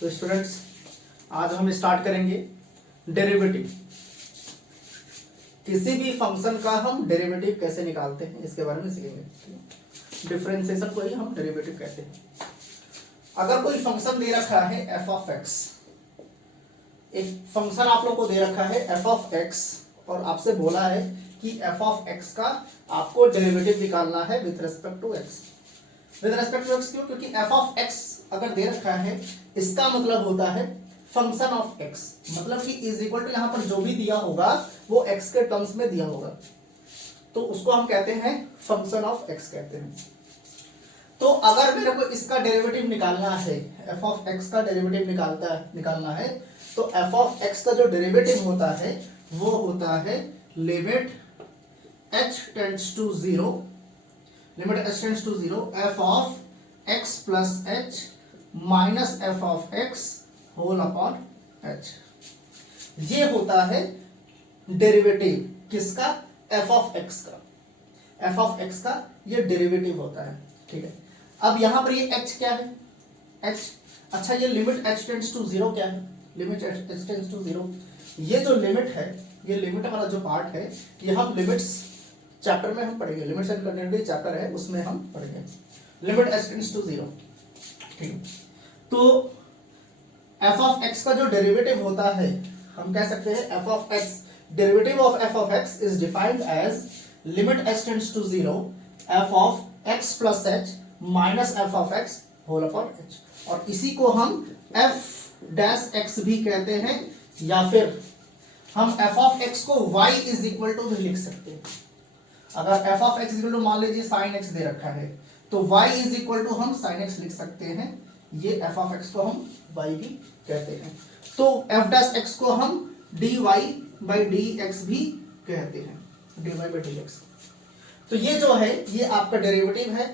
तो स्टूडेंट्स आज हम स्टार्ट करेंगे डेरिवेटिव। किसी भी फंक्शन का हम डेरिवेटिव कैसे निकालते हैं इसके बारे में सीखेंगे। डिफरेंशिएशन को ही हम डेरिवेटिव कहते हैं। अगर कोई फंक्शन दे रखा है एफ ऑफ एक्स, एक फंक्शन आप लोग को दे रखा है एफ ऑफ एक्स और आपसे बोला है कि एफ ऑफ एक्स का आपको डेरिवेटिव निकालना है with respect to x. With respect to x क्यों? क्योंकि एफ ऑफ एक्स अगर दे रखा है इसका मतलब होता है फंक्शन ऑफ एक्स, मतलब कि इज इक्वल टू यहाँ पर जो भी दिया होगा वो एक्स के टर्म्स में दिया होगा, तो उसको हम कहते हैं फंक्शन ऑफ एक्स कहते हैं। तो अगर मेरे को इसका डेरिवेटिव निकालना है, एफ ऑफ एक्स का डेरिवेटिव निकालना है, तो एफ ऑफ एक्स का जो डेरिवेटिव होता है वो होता है limit h tends to zero, limit h tends to zero f of x plus h minus f of x whole upon h। ये होता है डेरिवेटिव किसका? एफ ऑफ एक्स का। एफ ऑफ एक्स का ये डेरिवेटिव होता है, ठीक है। अब यहां पर ये h क्या है? h, अच्छा ये limit h tends to zero क्या है? Limit h tends to zero, ये जो लिमिट है, ये लिमिट वाला जो पार्ट है ये हम लिमिट्स चैप्टर में हम पढ़ेंगे। लिमिट्स एंड कंटिन्यूटी चैप्टर है उसमें हम पढ़ेंगे limit h tends to zero, ठीक है। तो एफ ऑफ एक्स का जो डेरिवेटिव होता है हम कह सकते हैं F of x, derivative of f of x is defined as limit h tends to zero f of x plus h minus f of x whole upon h। और इसी को हम एफ डैश एक्स भी कहते हैं, या फिर हम एफ ऑफ एक्स को y इज इक्वल टू भी लिख सकते हैं। अगर f of x equal to मान लीजिए साइन एक्स दे रखा है तो y इज इक्वल टू हम साइन एक्स लिख सकते हैं। ये एफ ऑफ एक्स को हम y भी कहते हैं। तो एफ डैश एक्स को हम dy बाई डी एक्स भी कहते हैं, dy बाई डी एक्स। तो ये जो है ये आपका डेरिवेटिव है।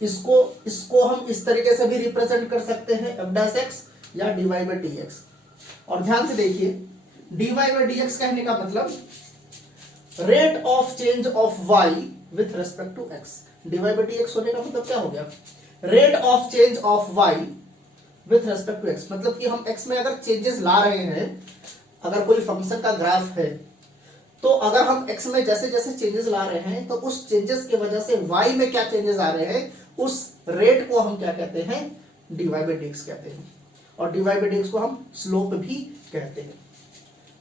इसको हम इस तरीके से भी रिप्रेजेंट कर सकते हैं एफ डैश एक्स या dy बाई डी एक्स। और ध्यान से देखिए dy बाई डी एक्स कहने का मतलब rate of change of y with respect to x। dy by d x होने का मतलब क्या हो गया? Rate of change of y with respect to x, मतलब कि हम x में अगर चेंजेस ला रहे हैं, अगर कोई फंक्शन का ग्राफ है तो अगर हम x में जैसे जैसे चेंजेस ला रहे हैं तो उस चेंजेस की वजह से y में क्या चेंजेस आ रहे हैं उस रेट को हम क्या कहते हैं? dy बाई डी एक्स कहते हैं। और dy बाई डी एक्स को हम स्लोप भी कहते हैं।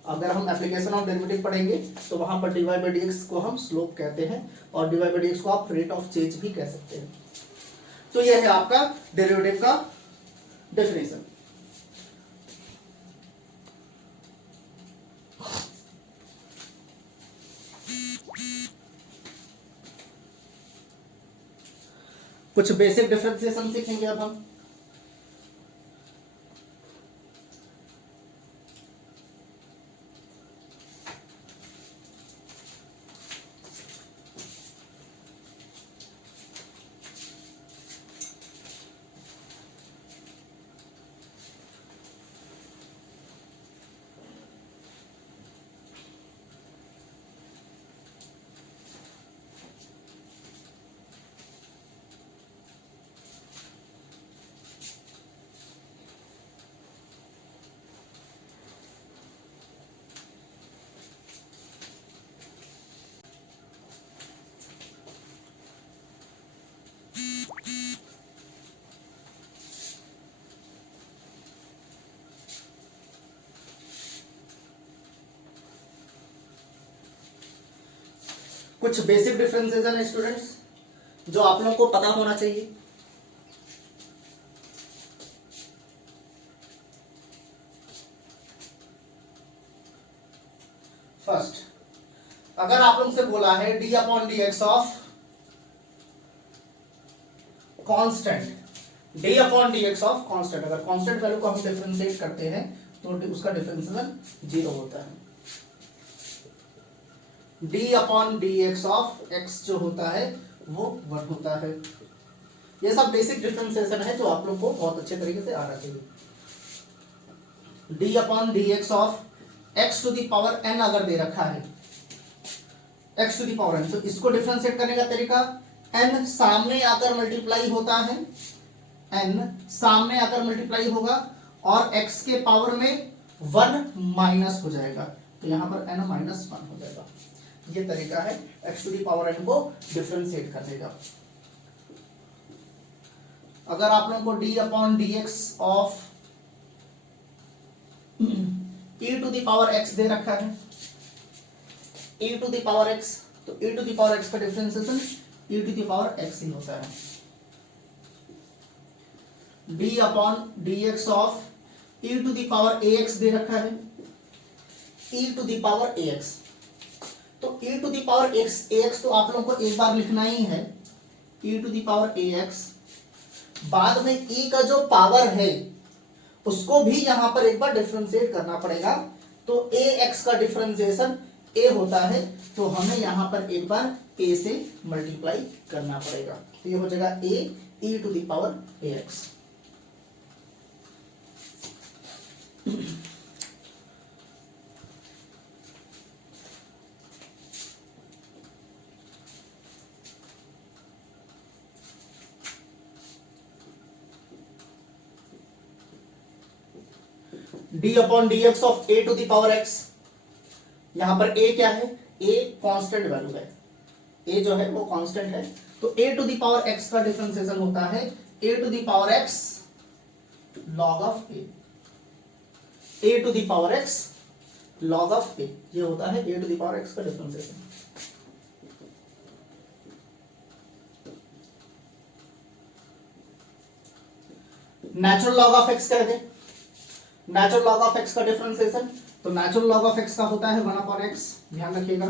अगर हम एप्लीकेशन ऑफ डेरिवेटिव पढ़ेंगे तो वहां पर dy बाई डी एक्स को हम स्लोप कहते हैं और dy बाई डी एक्स को आप रेट ऑफ चेंज भी कह सकते हैं। तो यह है आपका डेरिवेटिव का डेफिनेशन। कुछ बेसिक डिफरेंशिएशन सीखेंगे अब हम। कुछ बेसिक डिफरेंशिएशन है स्टूडेंट्स जो आप लोगों को पता होना चाहिए। फर्स्ट, अगर आप लोगों से बोला है D upon D x of constant, D upon D x of constant, अगर कांस्टेंट वैल्यू को हम डिफरेंशिएट करते हैं तो उसका डिफरेंशिएशन 0 होता है। d upon D x of x जो होता है वो 1 होता है। ये सब बेसिक डिफरेंशिएशन है जो आप लोग को बहुत अच्छे तरीके से आना चाहिए। d upon D x of x to the power n अगर दे रखा है, x to the power n, तो इसको डिफरेंशिएट करने का तरीका n सामने आकर मल्टीप्लाई होता है, n सामने आकर मल्टीप्लाई होगा और x के पावर में 1 माइनस हो जाएगा, तो यहां पर n माइनस 1 हो जाएगा। ये तरीका है x to the power n को डिफरेंशिएट करने का। अगर आप लोगों को d upon D x of e to the power x दे रखा है, e to the power x, तो e to the power x का differentiation e to the power x ही होता है। d upon D x of e to the power ax दे रखा है, e to the power ax, तो e to the power ax तो आप लोगों को एक बार लिखना ही है, e to the power ax, बाद में e का जो पावर है उसको भी यहां पर एक बार डिफरेंशिएट करना पड़ेगा, तो ax का डिफरेंशिएशन a होता है, तो हमें यहां पर एक बार a से मल्टीप्लाई करना पड़ेगा, तो ये हो जाएगा a e to the power ax। d upon D x of a to the power x, यहां पर a क्या है, a कांस्टेंट वैल्यू है, a जो है वो कांस्टेंट है, तो a to the power x का डिफरेंशिएशन होता है a to the power x log of a, a to the power x log of a, ये होता है a to the power x का differentiation. Natural log of x कहते हैं, natural log of x का differentiation, तो natural log of x का होता है 1 अपॉन x, ध्यान रखिएगा।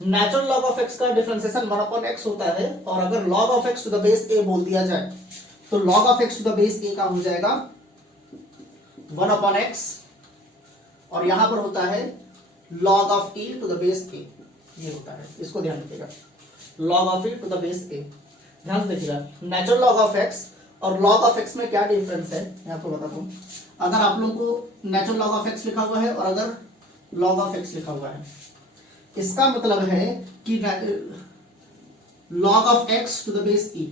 नेचुरल लॉग ऑफ x का डिफरेंशिएशन 1 अपॉन x होता है, और अगर log of x to the base a बोल दिया जाए तो log of x to the base a का हो जाएगा 1 अपॉन x, और यहां पर होता है log of e to the base a, ये होता है, इसको ध्यान रखिएगा, log of e to the base a। ध्यान से देखिएगा, नेचुरल log ऑफ x और log ऑफ x में क्या डिफरेंस है मैं आपको बताता हूं। अगर आप लोगों को नेचुरल log ऑफ x लिखा हुआ है और अगर log ऑफ x लिखा हुआ है, इसका मतलब है कि log of x to the base e,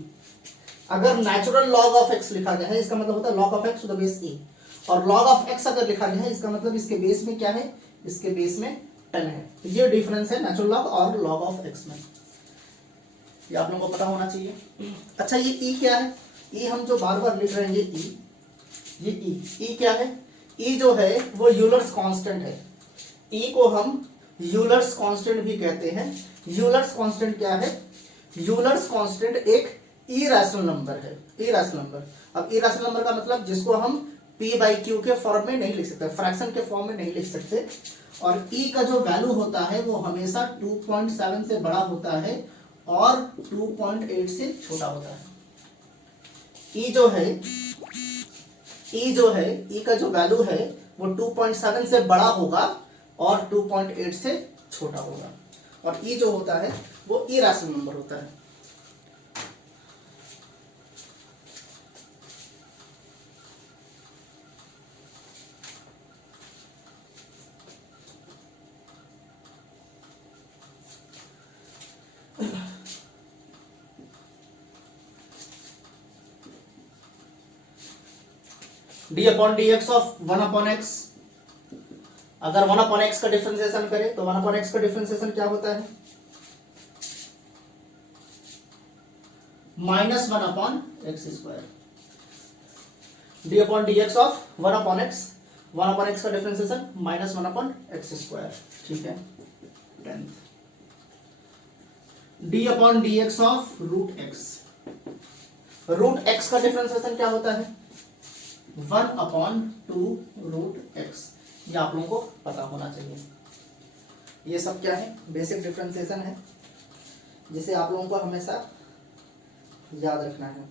अगर नेचुरल log ऑफ x लिखा गया है इसका मतलब होता है log of x to the base e, और log ऑफ x अगर लिखा गया है इसका मतलब इसके बेस में क्या है, इसके बेस में 10 है। तो ये डिफरेंस है नेचुरल लॉग और log ऑफ x में, ये आप लोगों को पता होना चाहिए। अच्छा ये e क्या है, e हम जो बार बार लिख रहे हैं ये e क्या है, e जो है वो यूलर्स कांस्टेंट है, e को हम यूलर्स कांस्टेंट भी कहते हैं। यूलर्स कांस्टेंट क्या है, यूलर्स कांस्टेंट एक इरेशनल नंबर है, इरेशनल नंबर। अब इरेशनल नंबर का मतलब जिसको हम p बाई क्यू के फॉर्म में नहीं लिख सकते, फ्रैक्शन के फॉर्म में नहीं लिख सकते, और e का जो वैल्यू होता है वो हमेशा 2.7 से बड़ा होता है और 2.8 से छोटा होता है। e जो है e का जो वैल्यू है वो 2.7 से बड़ा होगा और 2.8 से छोटा होगा, और e जो होता है वो इरेशनल नंबर होता है। d upon D x of 1 upon x, अगर 1 अपॉन एक्स का डिफरेंशिएशन करें तो 1 अपॉन एक्स का डिफरेंशिएशन क्या होता है, -1 upon x square. d upon D x of 1 upon x, 1 upon x का डिफरेंशिएशन -1 अपॉन एक्स स्क्वायर, ठीक है। 10th d upon D x of root x, root x का डिफरेंशिएशन क्या होता है 1 अपॉन 2 रूट एक्स, ये आप लोगों को पता होना चाहिए। ये सब क्या है, बेसिक डिफरेंशिएशन है जिसे आप लोगों को हमेशा याद रखना है।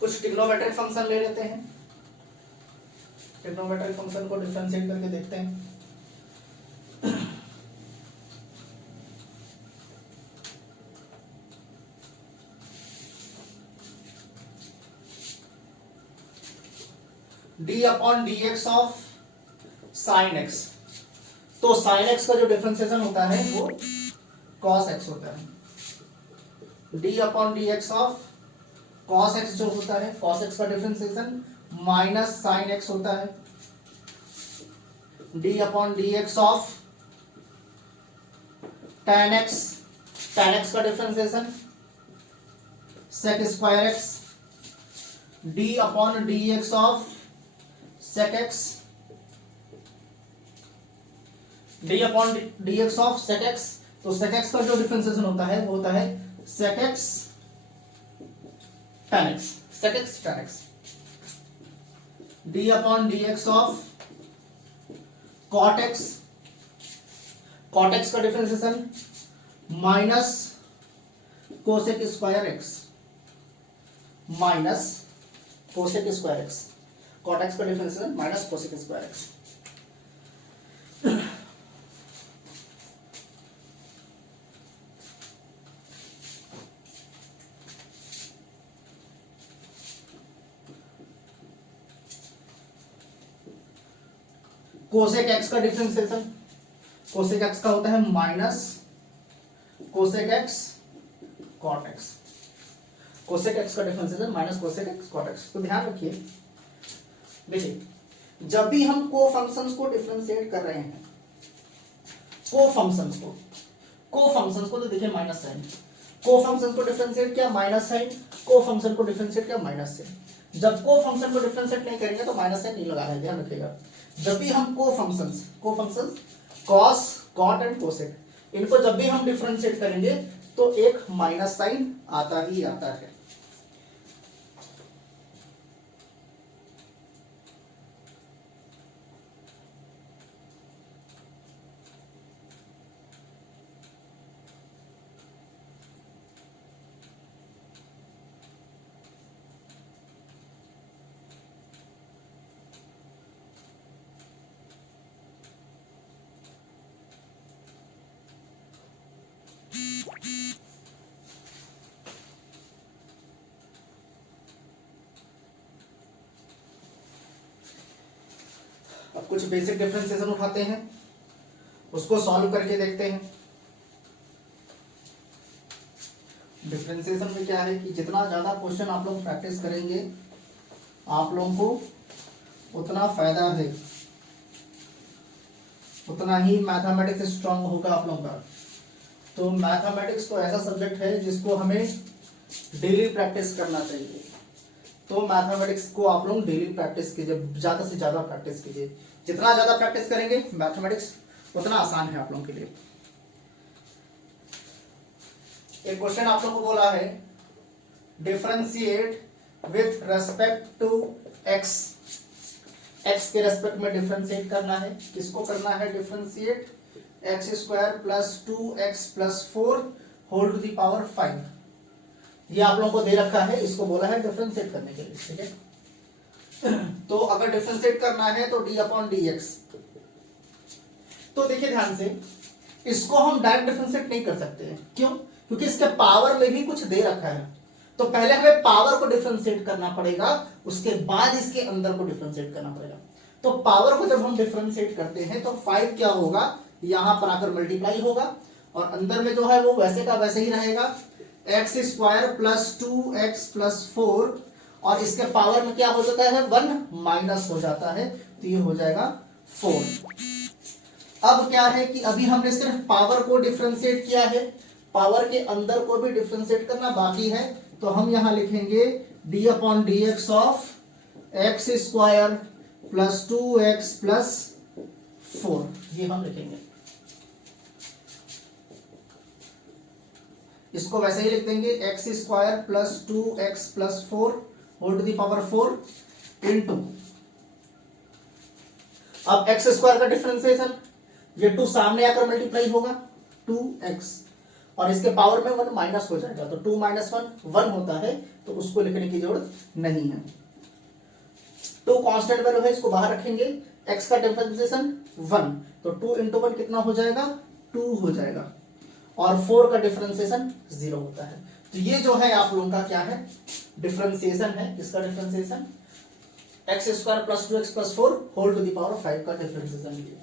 कुछ ट्रिग्नोमेट्रिक फंक्शन ले लेते हैं, ट्रिग्नोमेट्रिक फंक्शन को डिफरेंशिएट करके देखते हैं। D upon D x of sine x. तो साइन एक्स का जो डिफरेंशिएशन होता है वो कॉस एक्स होता है। D upon D x of cos x जो होता है, कॉस एक्स का डिफरेंशिएशन माइनस साइन एक्स होता है। D upon D x of tan x, tan x का differentiation sec square x। d upon D x of sec x, d upon D x of sec x। तो sec x का जो differentiation होता है वो होता है sec x tan x, sec x tan x। d upon D x of cot x, cot x का differentiation minus cosec square X, minus cosec square X. cot x का differentiation minus cosec square X. Cosec X का differentiation, cosec X का होता है minus cosec X cot X. Cosec X का differentiation minus cosec X cot X. तो ध्यान रखिए, देखिए जब भी हम को फंक्शंस को डिफरेंशिएट कर रहे हैं, को फंक्शंस को तो देखिए माइनस साइन, को फंक्शन को डिफरेंशिएट किया माइनस साइन, को फंक्शन को डिफरेंशिएट किया माइनस साइन। जब को फंक्शन को डिफरेंशिएट नहीं करेंगे तो माइनस साइन नहीं लगाना है, ध्यान रखिएगा। जब भी हम को functions cos cot and cosec, इनको जब भी हम डिफरेंशिएट करेंगे तो एक माइनस साइन आता ही आता है। अब कुछ बेसिक डिफरेंशिएशन उठाते हैं, उसको सॉल्व करके देखते हैं। डिफरेंशिएशन में क्या है कि जितना ज्यादा क्वेश्चन आप लोग प्रैक्टिस करेंगे आप लोगों को उतना फायदा है, उतना ही मैथमेटिक्स स्ट्रांग होगा आप लोगों का। तो मैथमेटिक्स तो ऐसा सब्जेक्ट है जिसको हमें डेली प्रैक्टिस करना चाहिए। तो मैथमेटिक्स को आप लोग डेली प्रैक्टिस कीजिए, ज्यादा से ज्यादा प्रैक्टिस कीजिए। जितना ज्यादा प्रैक्टिस करेंगे मैथमेटिक्स उतना आसान है आप लोगों के लिए। एक क्वेश्चन आप लोगों को बोला है differentiate with respect to x, x के रेस्पेक्ट में डिफरेंशिएट करना है। किसको करना है differentiate? X square plus 2x plus 4 whole to the power 5। ये आप लोगों को दे रखा है, इसको बोला है डिफरेंशिएट करने के लिए, ठीक है। तो अगर डिफरेंशिएट करना है तो d अपॉन डी एक्स। तो देखिए ध्यान से, इसको हम डायरेक्ट डिफरेंशिएट नहीं कर सकते हैं। क्यों? क्योंकि इसके पावर में भी कुछ दे रखा है। तो पहले हमें पावर को डिफरेंशिएट करना पड़ेगा, उसके बाद इसके अंदर को डिफरेंशिएट करना पड़ेगा। तो पावर को जब हम डिफरेंशिएट करते हैं तो 5 क्या होगा, यहां पर आकर मल्टीप्लाई होगा और अंदर में जो है वो वैसे का वैसे ही रहेगा। X square plus 2x plus 4 और इसके पावर में क्या हो जाता है 1 माइनस हो जाता है, तो ये हो जाएगा 4। अब क्या है कि अभी हमने सिर्फ पावर को डिफरेंशिएट किया है, पावर के अंदर को भी डिफरेंशिएट करना बाकी है। तो हम यहां लिखेंगे d upon D x of x square plus 2x plus 4, ये हम लिखेंगे। इसको वैसे ही लिख देंगे x square plus 2x plus 4 whole to the power 4 into, अब एक्स स्क्वायर का डिफरेंशिएशन, ये 2 सामने आकर मल्टीप्लाई होगा 2x और इसके पावर में 1 माइनस हो जाएगा। तो 2 माइनस 1 होता है, तो उसको लिखने की जरूरत नहीं है। तो कांस्टेंट वैल्यू है, इसको बाहर रखेंगे। x का डिफरेंशिएशन 1, तो 2 इंटू 1 कितना हो जाएगा 2 हो जाएगा और 4 का डिफरेंशिएशन 0 होता है। तो ये जो है आप लोगों का क्या है डिफरेंशिएशन है। इसका differentiation x square plus 2x plus 4 whole to the power 5 का डिफरेंशिएशन लिया।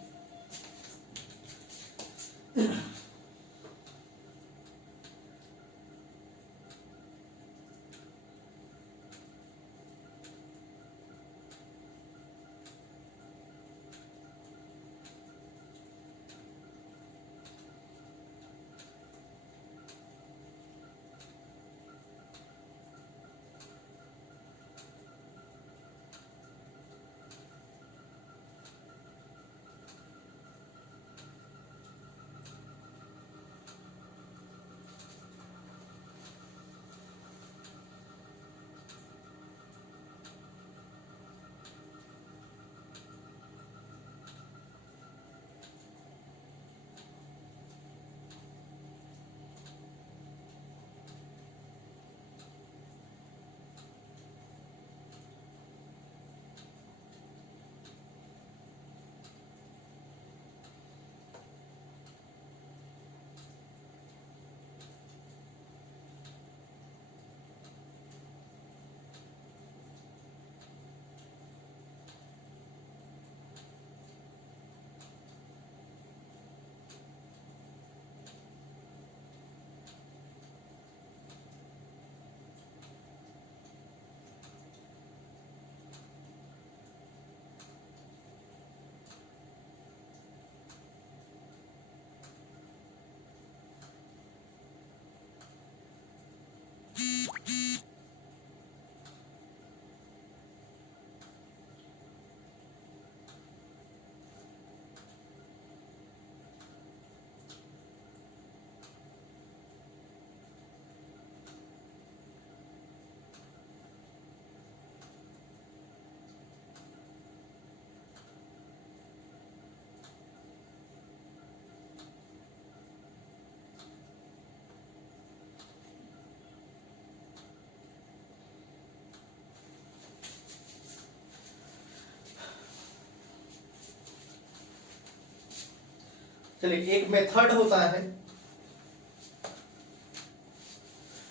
चलिए, एक मेथड होता है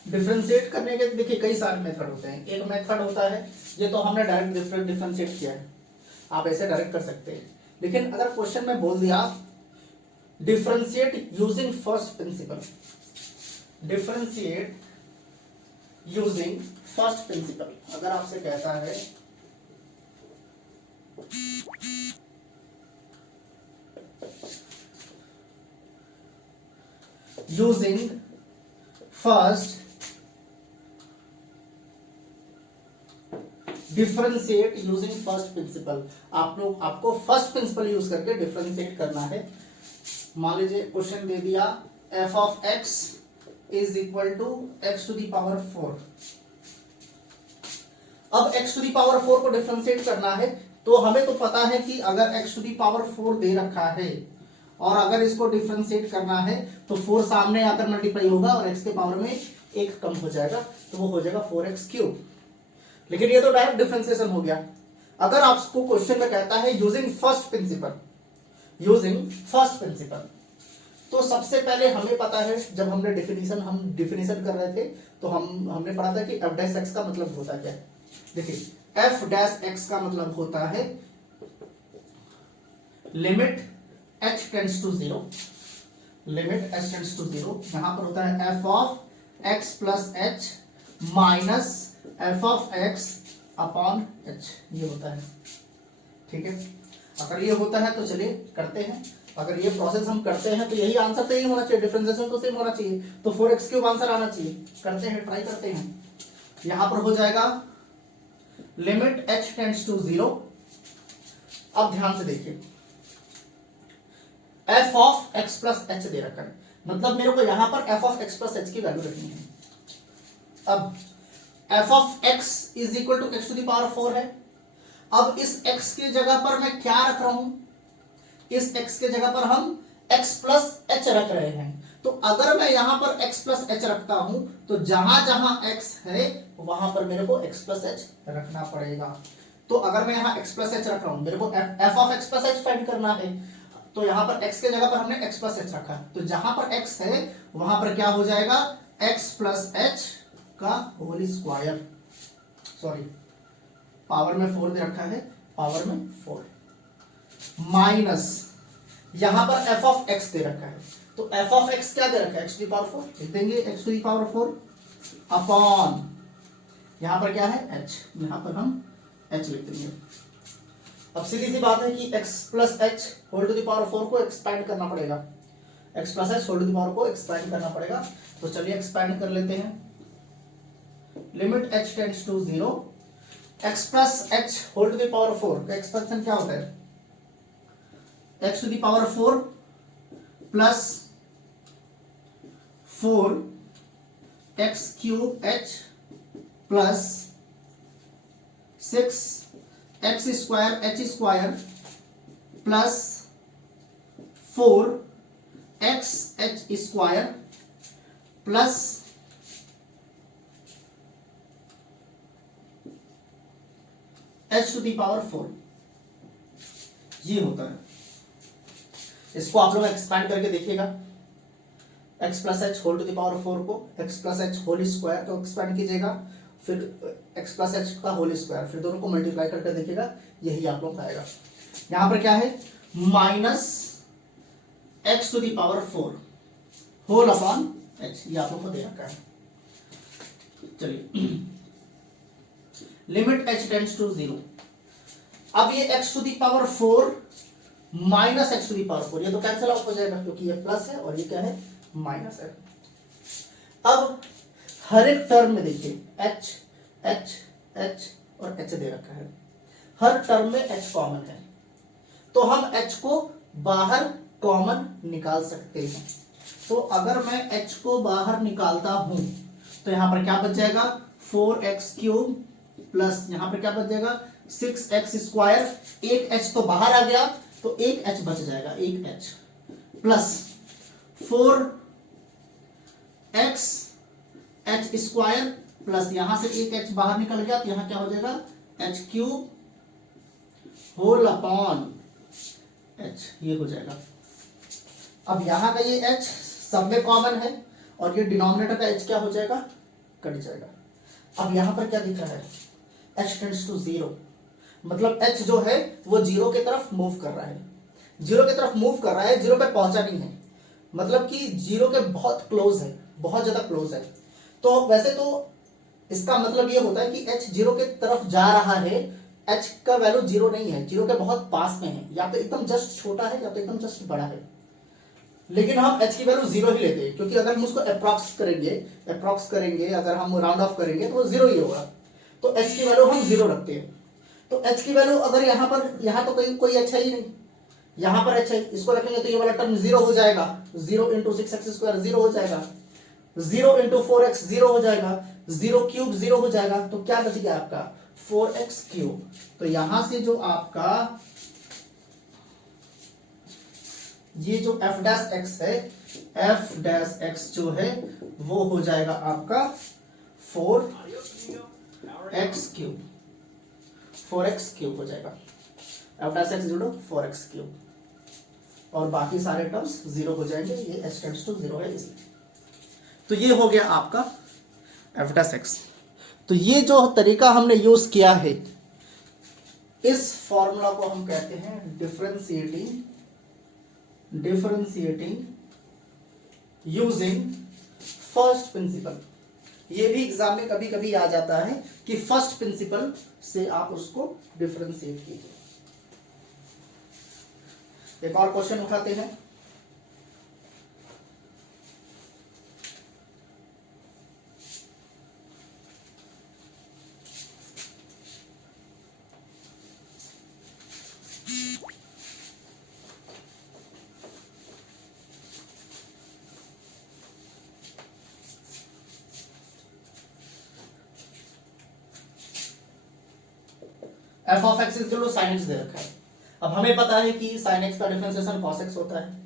डिफरेंशिएट करने के। देखिए कई सारे मेथड होते हैं। एक मेथड होता है, ये तो हमने डायरेक्ट डिफरेंशिएट किया है, आप ऐसे डायरेक्ट कर सकते हैं। लेकिन अगर क्वेश्चन में बोल दिया differentiate using first principle, differentiate using first principle, अगर आपसे कहता है using first differentiate using first principle, आपको फर्स्ट प्रिंसिपल यूज करके डिफरेंशिएट करना है। मान लीजिए क्वेश्चन दे दिया f of x is equal to x to the power 4। अब x टू दी पावर 4 को डिफरेंशिएट करना है, तो हमें तो पता है कि अगर x टू दी पावर 4 दे रखा है और अगर इसको डिफरेंशिएट करना है तो 4 सामने आकर मल्टीप्लाई होगा और x के पावर में एक कम हो जाएगा, तो वो हो जाएगा 4x क्यूब। लेकिन ये तो डायरेक्ट डिफरेंशिएशन हो गया। अगर आपको क्वेश्चन में कहता है using first principal, using first principal, तो सबसे पहले हमें पता है, जब हमने हम डिफिनेशन कर रहे थे तो हमने पढ़ा था कि f डैश x का मतलब होता क्या है। देखिए f डैश x का मतलब होता है limit h tends to 0, limit h tends to 0। यहां पर होता है f of x plus h minus f of x upon h, ये होता है। ठीक है, अगर ये होता है तो चलिए करते हैं। अगर ये प्रोसेस हम करते हैं तो यही आंसर तो यही होना चाहिए, डिफरेंशिएशन तो सेम होना चाहिए, तो 4x क्यूब आंसर आना चाहिए। करते हैं, ट्राई करते हैं। यहां पर हो जाएगा लिमिट h टेंड्स टू 0। अब ध्यान से देखिए, f of x plus h दे रखा है, मतलब मेरे को यहां पर f of x plus h की वैल्यू रखनी है। अब f of x is equal to x to the power 4 है। अब इस x की जगह पर मैं क्या रख रहा हूं, इस x के जगह पर हम x प्लस h रख रहे हैं। तो अगर मैं यहां पर x प्लस h रखता हूं तो जहां जहां x है वहां पर मेरे को x प्लस h रखना पड़ेगा। तो अगर मैं यहां x प्लस h रख रहा हूं, मेरे को f of x plus h find करना है, तो यहां पर x के जगह पर हमने x प्लस h रखा, तो जहां पर x है वहां पर क्या हो जाएगा x प्लस h का होल स्क्वायर, सॉरी पावर में 4 दे रखा है, पावर में 4 माइनस यहां पर एफ ऑफ एक्स दे रखा है, तो एफ ऑफ एक्स क्या दे रखा है, एक्स टू द पावर 4 लिख देंगे, x to the power 4 upon यहां पर क्या है एच, यहां पर हम एच लिख देंगे। अब सीधी सी बात है कि x plus h whole to the power 4 को एक्सपैंड करना पड़ेगा, x plus h whole to the power को एक्सपैंड करना पड़ेगा, तो चलिए एक्सपैंड कर लेते हैं। Limit h tends to 0, x plus h whole to the power 4 का एक्सपेंशन क्या होता है, x to the power 4 plus 4 x cube h plus 6 x square h square plus 4 x H square plus h to the power 4, ये होता है। इसको आप लोग एक्सपैंड करके देखिएगा, x plus h whole to the power 4 को x plus h whole square को एक्सपैंड कीजिएगा, फिर x प्लस एच का होल स्क्वायर, फिर दोनों को मल्टीप्लाई करके देखिएगा, यही आप लोग आएगा। यहां पर क्या है minus x to the power 4 whole upon h, ये आप लोग को दे रखा है। चलिए लिमिट h टेंड्स टू 0, अब ये x to the power 4 minus x to the power 4, ये तो कैंसिल आउट हो जाएगा क्योंकि ये प्लस है और ये क्या है माइनस है। अब हर एक टर्म में देखिए h h h और h दे रखा है, हर टर्म में h कॉमन है, तो हम h को बाहर कॉमन निकाल सकते हैं। तो अगर मैं h को बाहर निकालता हूं तो यहां पर क्या बच जाएगा 4x क्यूब प्लस यहां पर क्या बच जाएगा 6x स्क्वायर, एक h तो बाहर आ गया तो एक h बच जाएगा, एक h plus 4x h square plus यहां से एक h बाहर निकल गया तो यहां क्या हो जाएगा h cube whole upon h, ये हो जाएगा। अब यहां का ये h सब में कॉमन है और ये डिनोमिनेटर का h क्या हो जाएगा कट जाएगा। अब यहां पर क्या दिख रहा है h टेंड्स टू 0, मतलब h जो है वो 0 की तरफ मूव कर रहा है, 0 की तरफ मूव कर रहा है, 0 पे पहुंचा नहीं है, मतलब कि 0 के बहुत क्लोज है, बहुत ज्यादा क्लोज है। तो वैसे तो इसका मतलब ये होता है कि h 0 की तरफ जा रहा है, h का वैल्यू 0 नहीं है, 0 के बहुत पास में है, या तो एकदम जस्ट छोटा है या तो एकदम जस्ट बड़ा है, लेकिन हम h की वैल्यू 0 ही लेते हैं क्योंकि अगर हम उसको अप्रॉक्स करेंगे अगर हम राउंड ऑफ करेंगे तो वो 0 ही होगा, तो h की वैल्यू हम 0 रखते हैं। तो h की वैल्यू अगर यहाँ तो कोई h है ही नहीं, यहाँ पर h है, इसको रखेंगे तो ये वाला टर्म 0 हो जाएगा, 0 इंटू 6x स्क्वायर 0 हो जाएगा, 0 इंटू 4x 0 हो जाएगा, 0 क्यूब 0 हो जाएगा, तो क्या बच गया आपका 4x क्यूब। तो यहां से जो आपका ये जो f डैश x है, f डैश x जो है वो हो जाएगा आपका 4x क्यूब, 4x क्यूब हो जाएगा, f डैश x जुड़ो 4x क्यूब, और बाकी सारे टर्म्स 0 हो जाएंगे, ये h टेंड्स टू 0 है इसलिए। तो ये हो गया आपका f डैश x। तो ये जो तरीका हमने यूज किया है, इस फॉर्मूला को हम कहते हैं डिफरेंशिएटिंग यूजिंग फर्स्ट प्रिंसिपल। ये भी एग्जाम में कभी कभी आ जाता है कि फर्स्ट प्रिंसिपल से आप उसको डिफरेंशिएट कीजिए। एक और क्वेश्चन उठाते हैं। F of x is sine x दे रखा है। अब हमें पता है कि साइन एक्स का डिफरेंशिएशन कॉस एक्स होता है,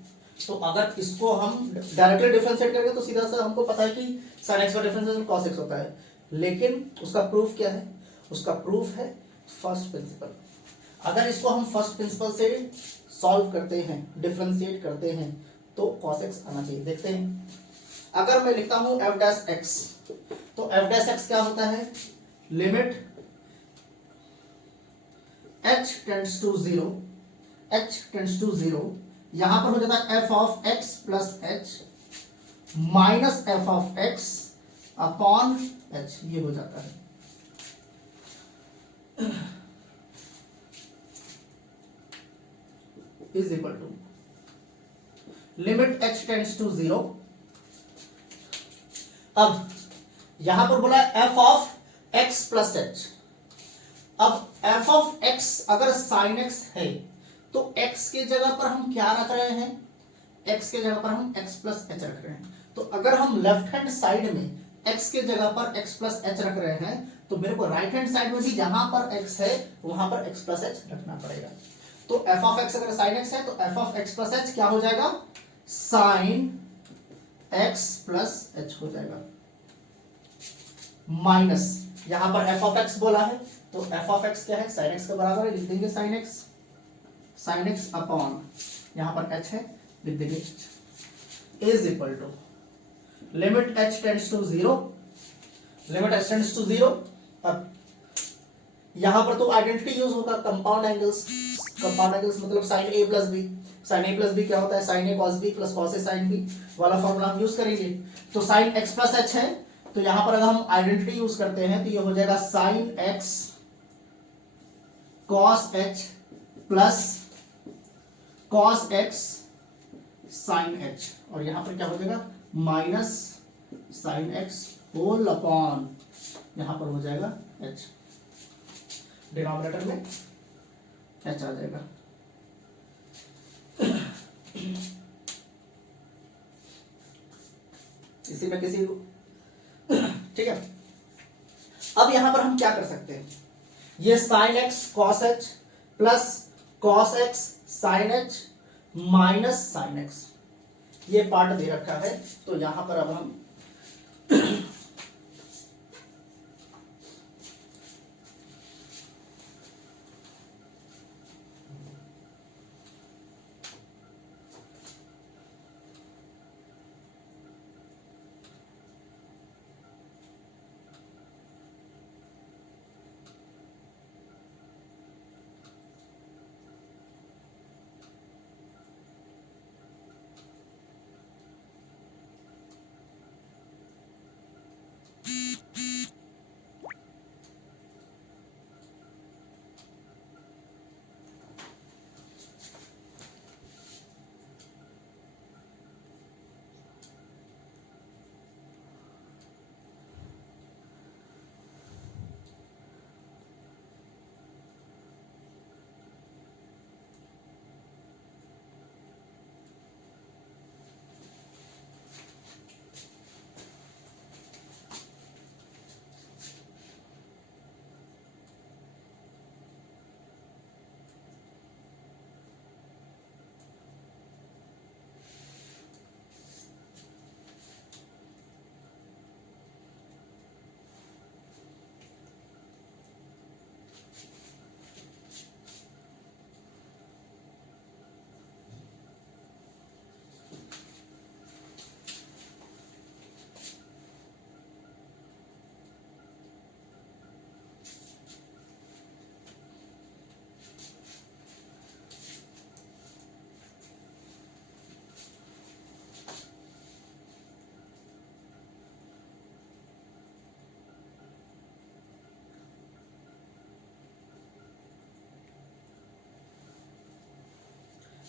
तो अगर इसको हम डायरेक्टली डिफरेंशिएट करेंगे तो सीधा सा हमको पता है कि साइन एक्स का डिफरेंशिएशन कॉस एक्स होता है, लेकिन उसका प्रूफ क्या है, उसका प्रूफ है फर्स्ट प्रिंसिपल। अगर इसको हम फर्स्ट प्रिंसिपल से सॉल्व करते हैं, डिफरेंशिएट करते हैं, तो कॉस एक्स आना चाहिए। देखते हैं, अगर मैं लिखता हूं एफ डैश एक्स, तो एफ डैश एक्स क्या होता है, limit h tends to zero, h tends to zero, यहां पर हो जाता है f of x plus h minus f of x upon h, ये हो जाता है। Is equal to limit h tends to zero. अब यहां पर बोला f of x plus h। अब f ऑफ x अगर sin x है तो x की जगह पर हम क्या रख रहे हैं, x के जगह पर हम x प्लस h रख रहे हैं। तो अगर हम लेफ्ट हैंड साइड में x के जगह पर x प्लस h रख रहे हैं तो मेरे को राइट हैंड साइड में भी जहां पर x है वहां पर x प्लस h रखना पड़ेगा। तो f ऑफ x अगर sin x है तो f of x plus h क्या हो जाएगा, sin x प्लस h हो जाएगा, माइनस यहां पर f ऑफ x बोला है तो f ऑफ x क्या है, sin x के बराबर है, लिख देंगे sin x अपॉन यहां पर h है, लिख देंगे h is equal to limit h tends to zero, limit h tends to zero. अब यहां पर तो आइडेंटिटी यूज होगा, कंपाउंड एंगल्स, कंपाउंड एंगल्स मतलब sin a plus b, sin a plus b क्या होता है, sin a cos b plus cos a sin b वाला फॉर्मूला हम यूज करेंगे। तो sin x प्लस h है तो यहां पर अगर हम आइडेंटिटी यूज करते हैं तो ये हो जाएगा sin x cos h plus cos x sin h, और यहां पर क्या हो जाएगा minus sin x whole upon यहां पर हो जाएगा h, डिनोमिनेटर में h आ जाएगा। इसी में किसी ठीक है। अब यहां पर हम क्या कर सकते हैं, ये sin x cos h plus cos x sin h minus sin x ये पार्ट दे रखा है। तो यहां पर अब हम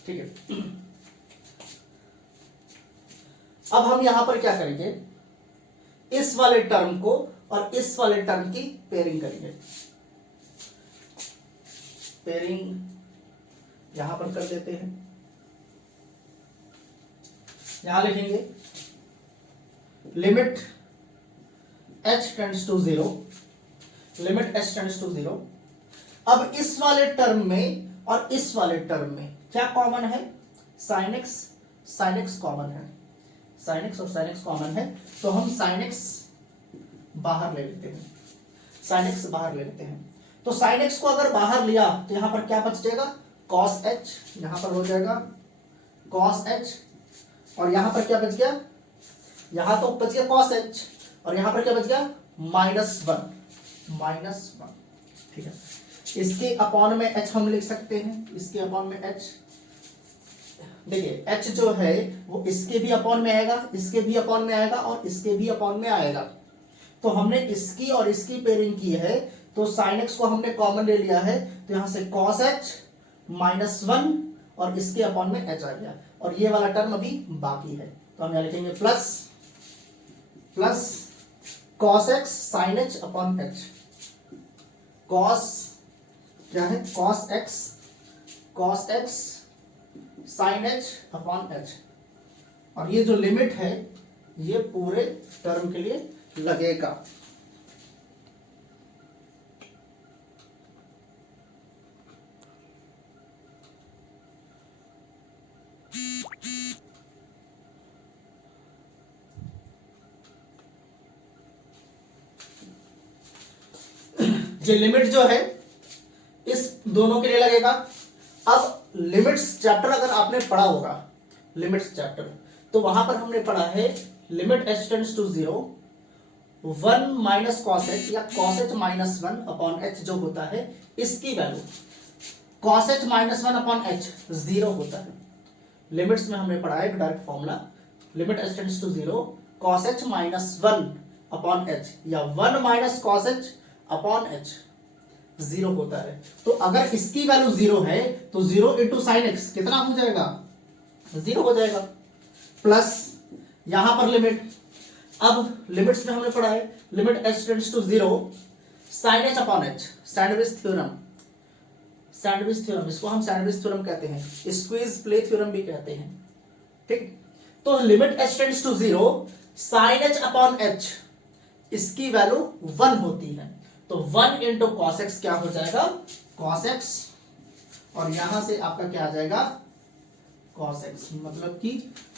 ठीक है। अब हम यहां पर क्या करेंगे, इस वाले टर्म को और इस वाले टर्म की पेयरिंग करेंगे। पेयरिंग यहां पर कर देते हैं, यहां लिखेंगे limit h tends to zero, limit h tends to zero. अब इस वाले टर्म में और इस वाले टर्म में क्या कॉमन है, sin x कॉमन है, sin x और sin x कॉमन है तो हम sin x बाहर ले लेते हैं, sin x बाहर ले लेते हैं। तो sin x को अगर बाहर लिया तो यहां पर क्या बच जाएगा, cos h, यहां पर हो जाएगा cos h, और यहां पर क्या बच गया, यहां तो बच गया cos h और यहां पर क्या बच गया -1, ठीक है। इसके अपॉन में h हम लिख सकते हैं, इसके अपॉन में h। देखिए h जो है वो इसके भी अपॉन में आएगा, इसके भी अपॉन में आएगा और इसके भी अपॉन में आएगा। तो हमने इसकी और इसकी पेयरिंग की है, तो sin x को हमने कॉमन ले लिया है, तो यहां से cos h -1 और इसके अपॉन में h आ गया, और ये वाला टर्म अभी बाकी है। तो हम यहां लिखेंगे plus cos x sin h upon h। cos क्या है, cos x sin h upon h, और ये जो लिमिट है ये पूरे टर्म के लिए लगेगा। ये लिमिट जो है इस दोनों के लिए लगेगा। अब लिमिट्स चैप्टर अगर आपने पढ़ा होगा, लिमिट्स चैप्टर, तो वहां पर हमने पढ़ा है limit h tends to 0 1 minus cos h या cos h -1 अपॉन h जो होता है, इसकी value cos h -1 upon h 0 होता है। लिमिट्स में हमने पढ़ा है direct formula, limit h tends to 0 cos h -1 upon h या 1 minus cos h upon h 0 होता है। तो अगर इसकी वैल्यू 0 है तो 0 इंटू साइन एक्स कितना हो जाएगा, 0 हो जाएगा। प्लस यहां पर लिमिट, अब लिमिट्स में हमने पढ़ा है limit h tends to 0 sin h upon h, sandwich theorem, इसको हम सैंडविच थ्योरम कहते हैं, स्क्वीज प्ले थ्योरम भी कहते हैं, ठीक। तो limit h tends to 0 sin h upon h, इसकी वैल्यू 1 होती है, तो 1 इंटू कॉस एक्स क्या हो जाएगा, कॉस एक्स, और यहां से आपका क्या आ जाएगा, कॉस एक्स, मतलब कि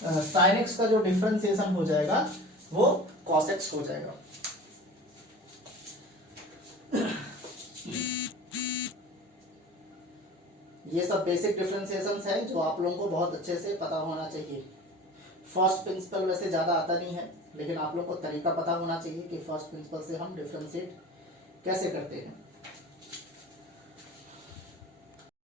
साइन एक्स का जो डिफरेंशिएशन हो जाएगा वो कॉस एक्स हो जाएगा। ये सब बेसिक डिफरेंशिएशंस है जो आप लोगों को बहुत अच्छे से पता होना चाहिए। फर्स्ट प्रिंसिपल वैसे ज्यादा आता नहीं है, लेकिन आप लोग को तरीका पता होना चाहिए कि फर्स्ट प्रिंसिपल से हम डिफरेंशिएट कैसे करते हैं।